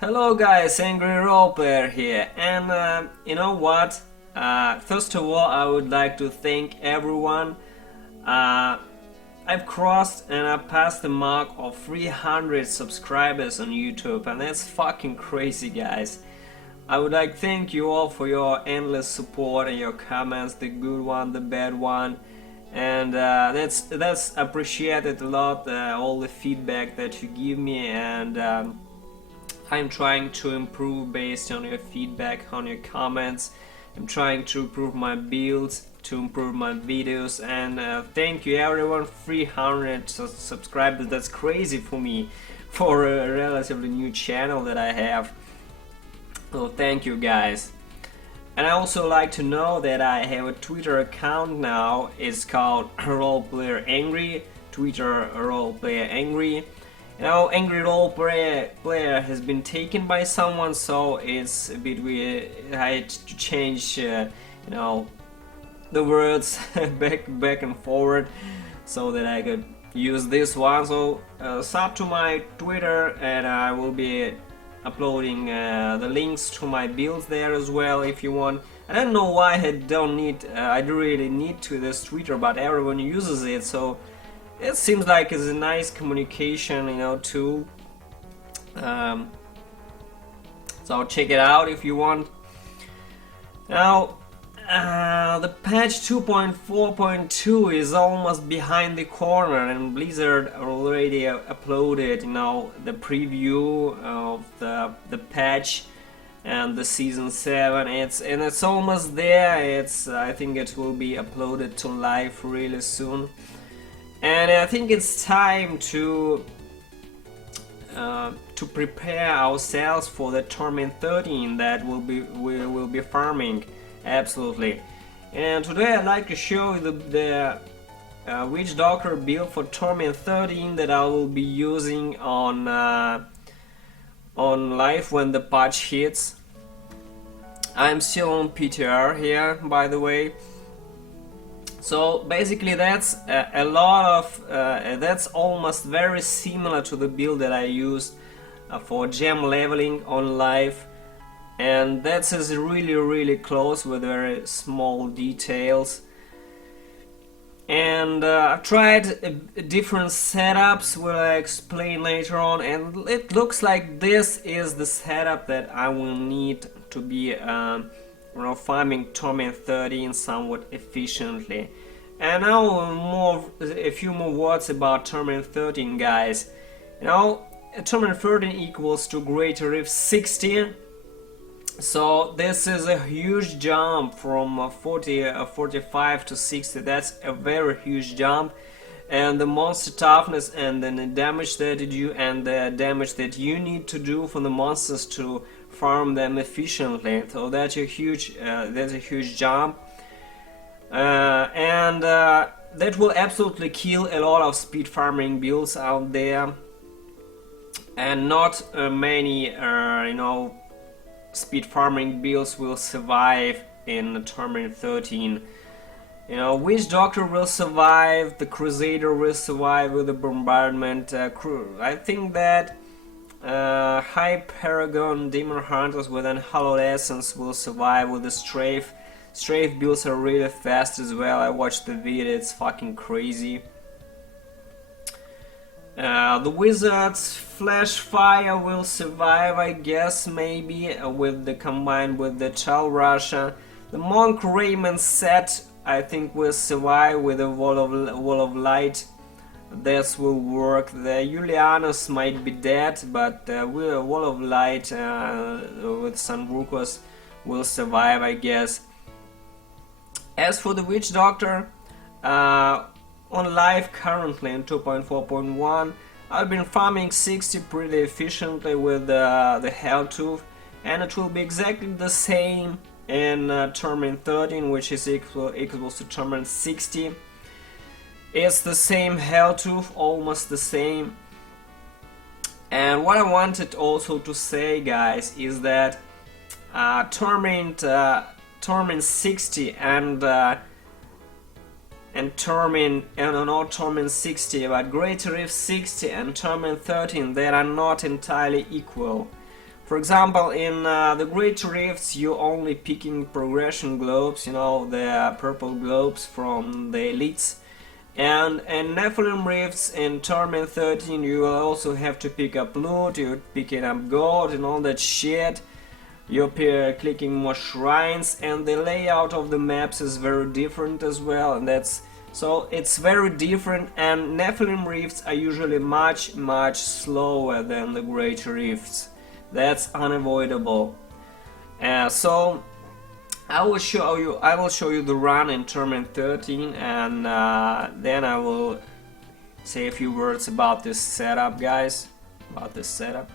Hello guys, Angry Roleplayer here, and you know what? First of all, I would like to thank everyone. I've crossed and I passed the mark of 300 subscribers on YouTube, and that's fucking crazy, guys. I would like to thank you all for your endless support and your comments, the good one, the bad one, and that's appreciated a lot. All the feedback that you give me, and I'm trying to improve based on your feedback, on your comments. I'm trying to improve my builds, to improve my videos, and thank you everyone. 300 subscribers, that's crazy for me, for a relatively new channel that I have. So thank you guys. And I also like to know that I have a Twitter account now. It's called Roleplayer Angry, Twitter Roleplayer Angry. You know, Angry Roleplayer has been taken by someone, so it's a bit weird. I had to change, you know, the words back and forward so that I could use this one. So sub to my Twitter, and I will be uploading the links to my builds there as well if you want. I don't know why I don't really need to this Twitter, but everyone uses it, so it seems like it's a nice communication, you know, tool. So check it out if you want. Now, the patch 2.4.2 is almost behind the corner, and Blizzard already uploaded, you know, the preview of the patch and the season 7. It's almost there. I think it will be uploaded to live really soon. And I think it's time to prepare ourselves for the Torment 13 that we will be farming, absolutely. And today I'd like to show you the Witch Doctor build for Torment 13 that I will be using on live when the patch hits. I'm still on PTR here, by the way. So basically that's a lot of that's almost very similar to the build that I used for gem leveling on live, and that's really close with very small details. And I've tried different setups, will I explain later on, and it looks like this is the setup that I will need to be farming Torment 13 somewhat efficiently. And now a few more words about Torment 13, guys. You know, Torment 13 equals to Greater Rift 60. So this is a huge jump from 45 to 60. That's a very huge jump. And the monster toughness and then the damage that you do and the damage that you need to do for the monsters to farm them efficiently. So that's a huge jump. And that will absolutely kill a lot of speed farming builds out there. And not many, you know, speed farming builds will survive in Torment 13. You know, Witch Doctor will survive, the Crusader will survive with the bombardment. I think that High Paragon Demon Hunters with an Hallowed Essence will survive with the Strafe. Strafe builds are really fast as well. I watched the video, it's fucking crazy. The Wizard's Flash Fire will survive, I guess, maybe, with the combined with the Child Russia. The Monk Raymond set, I think, will survive with the Wall of Light. This will work. The Julianus might be dead, but Wall of Light with Sanbrukos will survive, I guess. As for the Witch Doctor, on live currently in 2.4.1, I've been farming 60 pretty efficiently with the Helltooth, and it will be exactly the same in Torment 13, which is equal to Torment 60. It's the same Helltooth, almost the same. And what I wanted also to say, guys, is that Torment 60 and Torment, not Torment 60, but Greater Rift 60 and Torment 13, they are not entirely equal. For example, in the Great Rifts, you're only picking progression globes, you know, the purple globes from the elites. And in Nephilim Rifts in Torment 13, you will also have to pick up loot, you're picking up gold and all that shit. You're clicking more shrines, and the layout of the maps is very different as well, and so it's very different, and Nephilim Rifts are usually much slower than the Great Rifts. That's unavoidable. So I will show you the run in Torment 13, and then I will say a few words about this setup, guys. About this setup.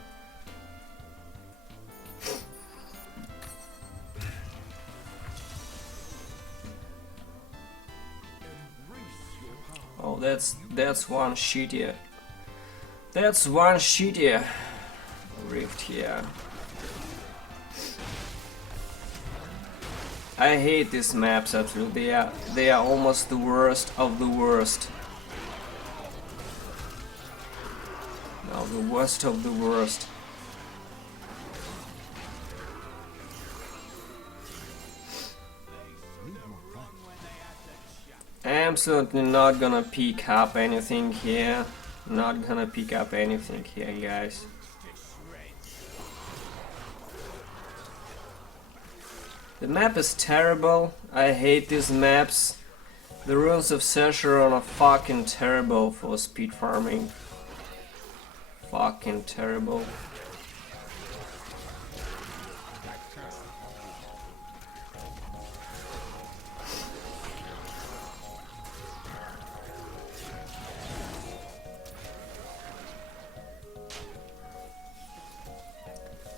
Oh, that's one shittier. That's one shittier rift here. I hate these maps actually. They are almost the worst of the worst. No, the worst of the worst. I'm absolutely not gonna pick up anything here. Not gonna pick up anything here, guys. The map is terrible. I hate these maps. The ruins of Secheron are fucking terrible for speed farming. Fucking terrible.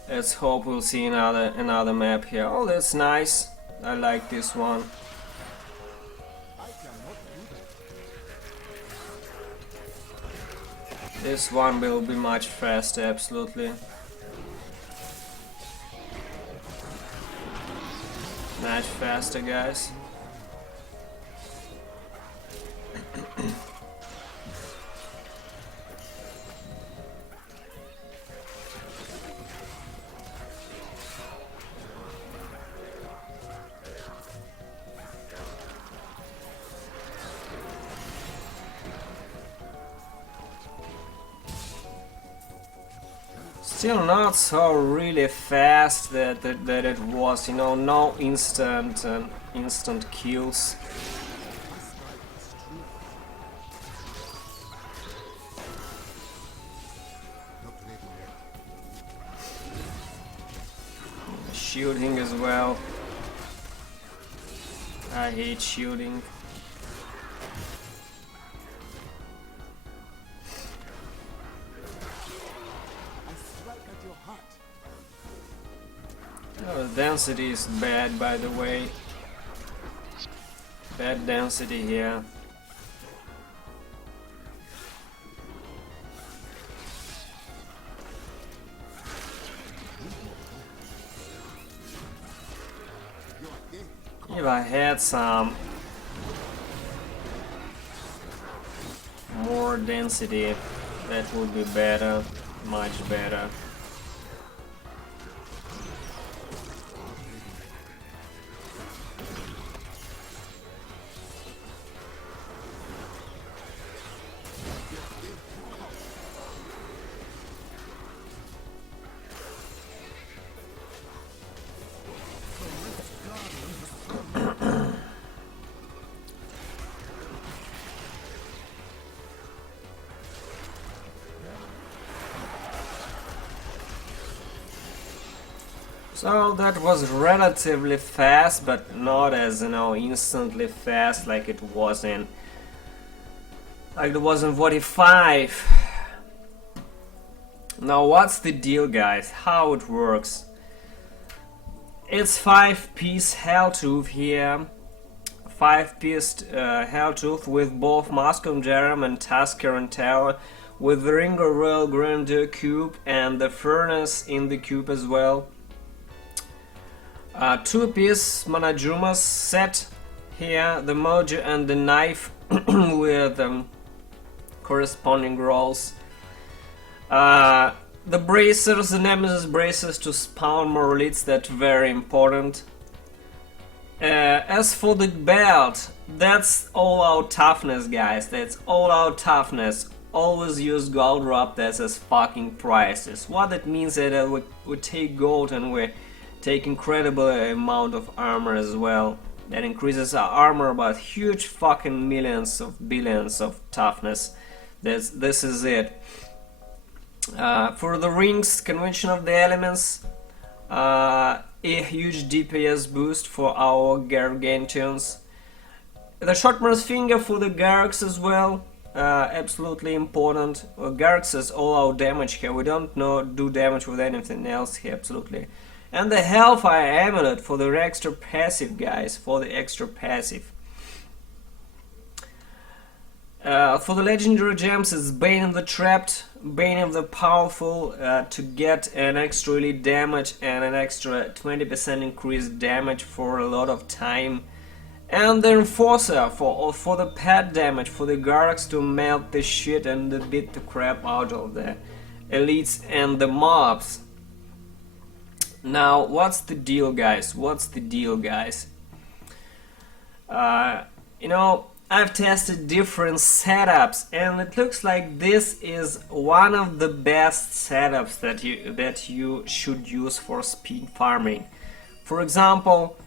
Let's hope we'll see another map here. Oh, that's nice. I like this one. This one will be much faster, absolutely. Much faster, guys. Still not so really fast that it was, you know, no instant kills. Shooting as well. I hate shooting. Oh, the density is bad, by the way. Bad density here. If I had some more density, that would be better, much better. So that was relatively fast, but not as, you know, instantly fast like it was in 45. Now what's the deal, guys? How it works? It's 5-piece Helltooth here. 5-piece Helltooth with both Muscum Jerem and Tusker and Tower, with the Ring of Royal Grandeur cube and the Furnace in the cube as well. 2-piece Manajuma set here, the Mojo and the Knife with corresponding rolls. the bracers, the Nemesis bracers to spawn more elites, that's very important. As for the belt, that's all out toughness, guys. That's all out toughness. Always use gold drop, that's as fucking prices. What that means is that we take gold and we take incredible amount of armor as well. That increases our armor by huge fucking millions of billions of toughness. This is it. For the rings, convention of the elements, a huge DPS boost for our Gargantuans. The short-burst finger for the Gargs as well, absolutely important. Gargs is all-out damage here, we don't do damage with anything else here, absolutely. And the Hellfire Amulet for the extra passive, guys, for the extra passive. For the legendary gems, it's Bane of the Trapped, Bane of the Powerful, to get an extra elite damage and an extra 20% increased damage for a lot of time. And the Enforcer for the pet damage, for the Gargs to melt the shit and beat the crap out of the elites and the mobs. Now, what's the deal, guys? What's the deal, guys? You know, I've tested different setups, and it looks like this is one of the best setups that you should use for speed farming. For example,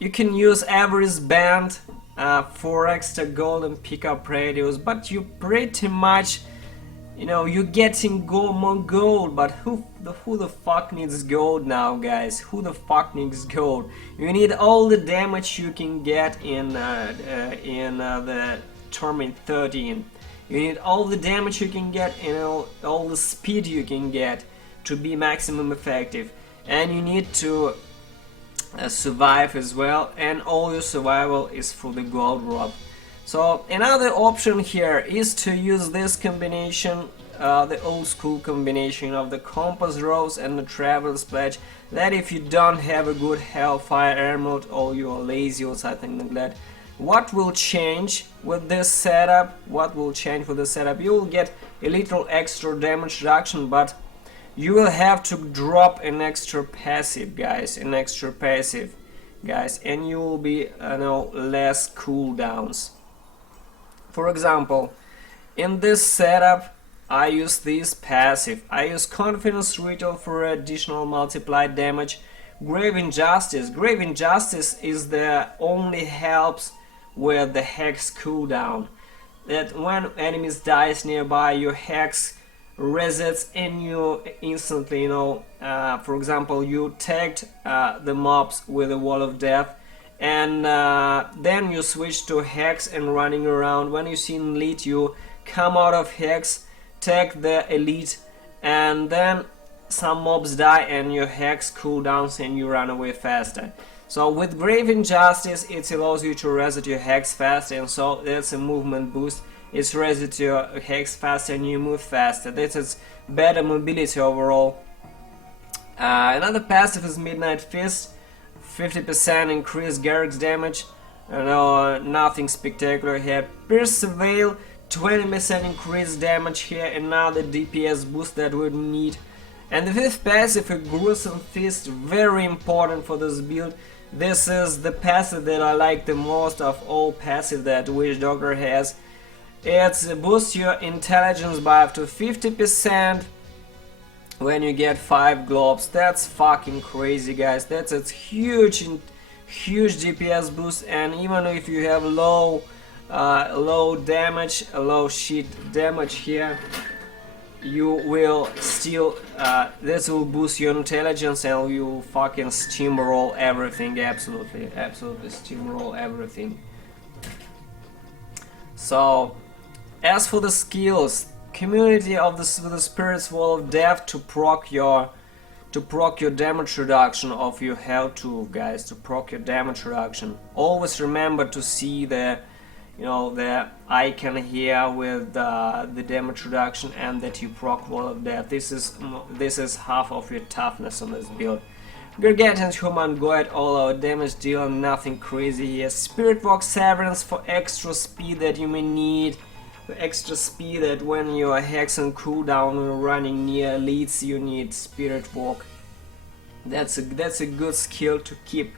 you can use average band for extra gold and pickup radius, but you pretty much, you know, you're getting more gold, but who the fuck needs gold now, guys? Who the fuck needs gold? You need all the damage you can get in the Torment 13. You need all the damage you can get and all the speed you can get to be maximum effective. And you need to survive as well, and all your survival is for the gold drop. So another option here is to use this combination, the old school combination of the compass rose and the traveler's pledge. That if you don't have a good Hellfire Emerald or you are lazy or something like that, what will change with this setup? What will change with the setup? You will get a little extra damage reduction, but you will have to drop an extra passive, guys, and you will be less cooldowns. For example, in this setup, I use this passive. I use Confidence Ritual for additional multiplied damage. Grave Injustice. Grave Injustice is the only helps with the Hex cooldown. That when enemies dies nearby, your Hex resets and you instantly, for example, you tagged the mobs with a Wall of Death, and then you switch to Hex and running around. When you see an elite, you come out of Hex, tag the elite, and then some mobs die and your Hex cooldowns and you run away faster. So with Grave Injustice, it allows you to reset your Hex faster, and so that's a movement boost. It's reset your Hex faster and you move faster. This is better mobility overall. Another passive is Midnight Fist. 50% increased Gargs damage. Nothing spectacular here. Pierce Veil, 20% increased damage here. Another DPS boost that we need. And the fifth passive, a Gruesome Fist, very important for this build. This is the passive that I like the most of all passive that Witch Doctor has. It boosts your intelligence by up to 50% when you get 5 globes. That's fucking crazy, guys. That's a huge DPS boost, and even if you have low damage, low shit damage here, you will still this will boost your intelligence and you fucking steamroll everything. Absolutely steamroll everything. So as for the skills, Community of the Spirit's Wall of Death to proc your damage reduction of your Helltooth, guys, to proc your damage reduction. Always remember to see the the icon here with the damage reduction and that you proc Wall of Death. This is half of your toughness on this build. Gargantuan Human Goat, all out damage deal, nothing crazy here. Spirit Walk Severance for extra speed that you may need. extra speed, that when you are hex on cooldown and running near elites you need spirit walk. That's a good skill to keep.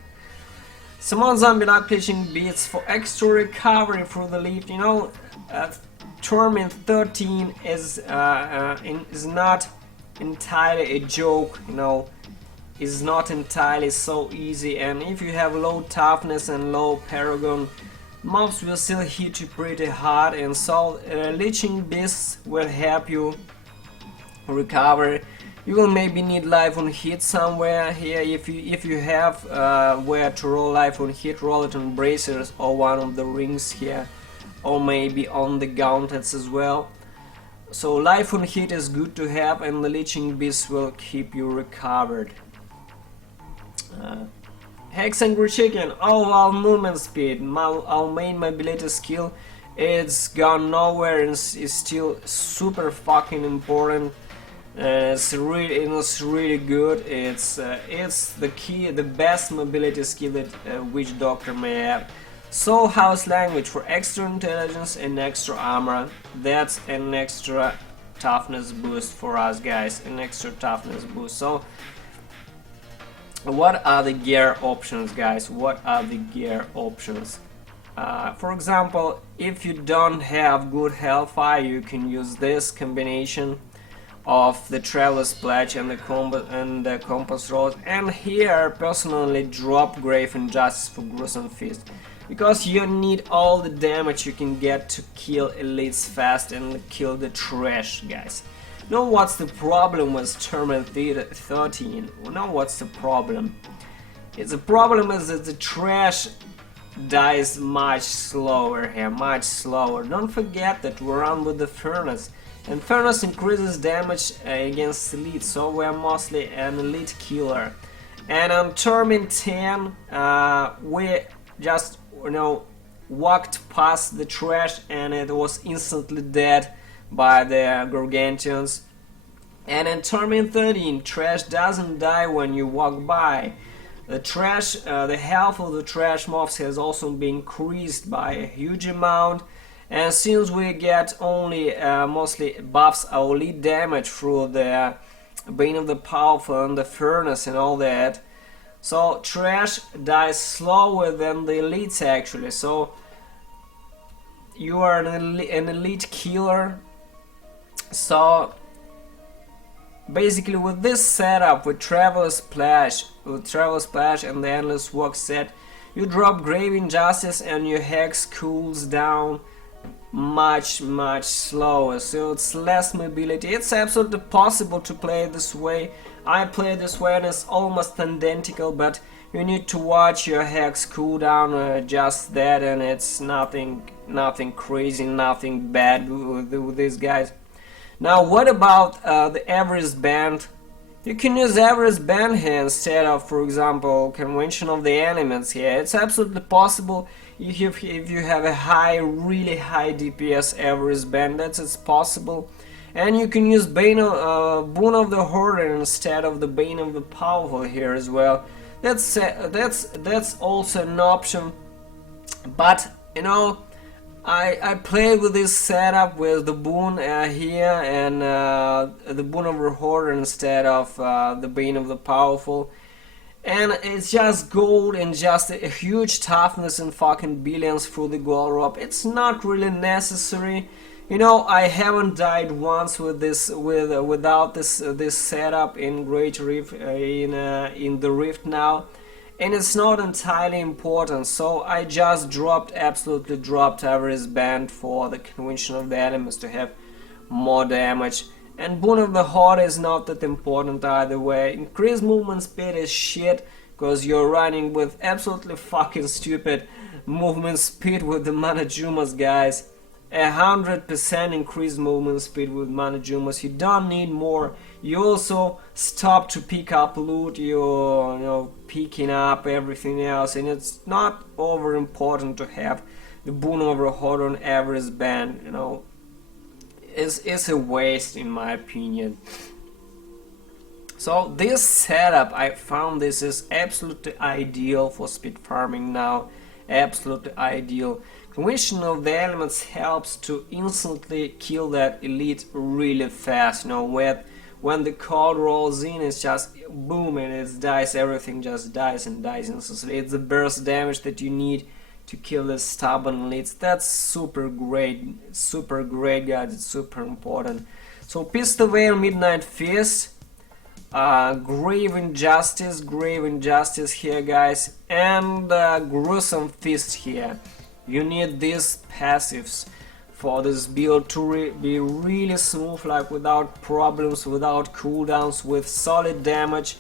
Summon zombie luck glitching beats for extra recovery through the lift. You know, Torment 13 is not entirely a joke, you know, is not entirely so easy, and if you have low toughness and low paragon, mobs will still hit you pretty hard, and so leeching beasts will help you recover. You will maybe need life on hit somewhere here. If you have where to roll life on hit, roll it on bracers or one of the rings here, or maybe on the gauntlets as well. So life on hit is good to have, and the leeching beast will keep you recovered. Hex Angry Chicken. Oh, our movement speed, our main mobility skill, it's gone nowhere and is still super fucking important. It's really good. It's the key, the best mobility skill that Witch Doctor may have. Soul House Language for extra intelligence and extra armor. That's an extra toughness boost for us guys, an extra toughness boost. So what are the gear options, guys? What are the gear options? For example, if you don't have good hellfire, you can use this combination of the Traveler's Pledge and the Compass Rod, and here personally drop Grave Injustice for Gruesome Feast, because you need all the damage you can get to kill elites fast and kill the trash, guys. Know what's the problem with Torment 13? Know what's the problem? The problem is that the trash dies much slower here, much slower. Don't forget that we run with the Furnace, and Furnace increases damage against elites, so we're mostly an elite killer. And on Torment 10, we just, you know, walked past the trash and it was instantly dead by the Gargantuans. And in Torment 13, trash doesn't die when you walk by. The trash, the health of the trash mobs has also been increased by a huge amount, and since we get only mostly buffs our lead damage through the Bane of the Powerful and the Furnace and all that, so trash dies slower than the elites actually. So you are an elite killer. So basically with this setup, with Traveler's Splash and the Endless Walk set, you drop Grave Injustice and your hex cools down much slower, so it's less mobility. It's absolutely possible to play it this way. I play it this way and it's almost identical, but you need to watch your hex cooldown, just that, and it's nothing crazy, nothing bad with these guys. Now what about the Everest Band? You can use Everest Band here instead of, for example, Convention of the Elements here. It's absolutely possible if you have a really high DPS Everest Band, it's possible. And you can use Boon of the Hoarder instead of the Bane of the Powerful here as well. That's also an option. But you know, I played with this setup with the Boon here and the Boon of the Hoarder instead of the Bane of the Powerful. And it's just gold and just a huge toughness and fucking billions through the gold rope. It's not really necessary. You know, I haven't died once with this without this setup in Great Rift in the Rift now, and it's not entirely important. So I just absolutely dropped Everest Band for the Convention of the Elements to have more damage. And Boon of the Horde is not that important either way. Increased movement speed is shit, because you're running with absolutely fucking stupid movement speed with the Manajumas, guys. 100% increased movement speed with Manajumas. You don't need more. You also stop to pick up loot, you're picking up everything else, and it's not over important to have the Boon of the Horde on Everest Band, you know. It's a waste in my opinion. So this setup, I found this is absolutely ideal for speed farming now. Absolutely ideal. Conversion of the elements helps to instantly kill that elite really fast. You know, when the card rolls in, it's just boom and it dies. Everything just dies and dies instantly. It's the burst damage that you need to kill the stubborn elites. That's super great guys. It's super important. So Pistol Veil, Midnight Fist, Grave Injustice here, guys, and Gruesome Fist here. You need these passives for this build to be really smooth, like without problems, without cooldowns, with solid damage.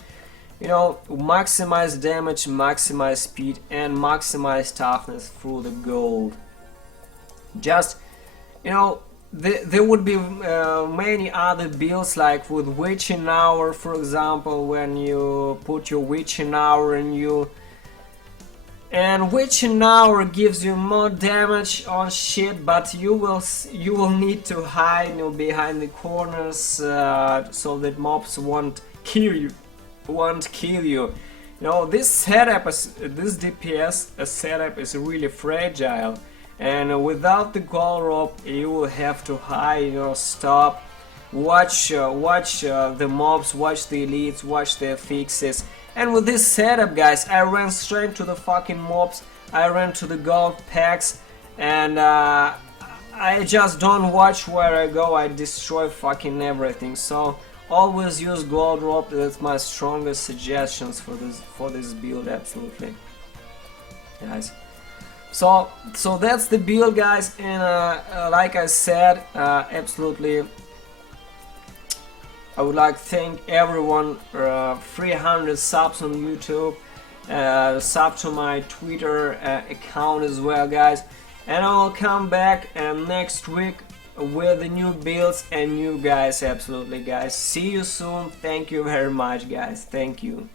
You know, maximize damage, maximize speed, and maximize toughness through the gold. Just, you know, there would be many other builds, like with Witching Hour, for example, when you put your Witching Hour in you. And Witching Hour gives you more damage on shit, but you will need to hide, you know, behind the corners so that mobs won't kill you. You know, this setup, this DPS setup is really fragile, and without the gold rope, you will have to hide, you know, stop, watch the mobs, watch the elites, watch their fixes. And with this setup, guys, I ran straight to the fucking mobs, I ran to the gold packs, and I just don't watch where I go, I destroy fucking everything. So always use gold rope. That's my strongest suggestions for this build, absolutely, guys. So that's the build, guys, and like I said, absolutely, I would like to thank everyone. 300 subs on YouTube, sub to my Twitter account as well, guys, and I will come back next week with the new builds and new guys, absolutely, guys. See you soon. Thank you very much, guys. Thank you.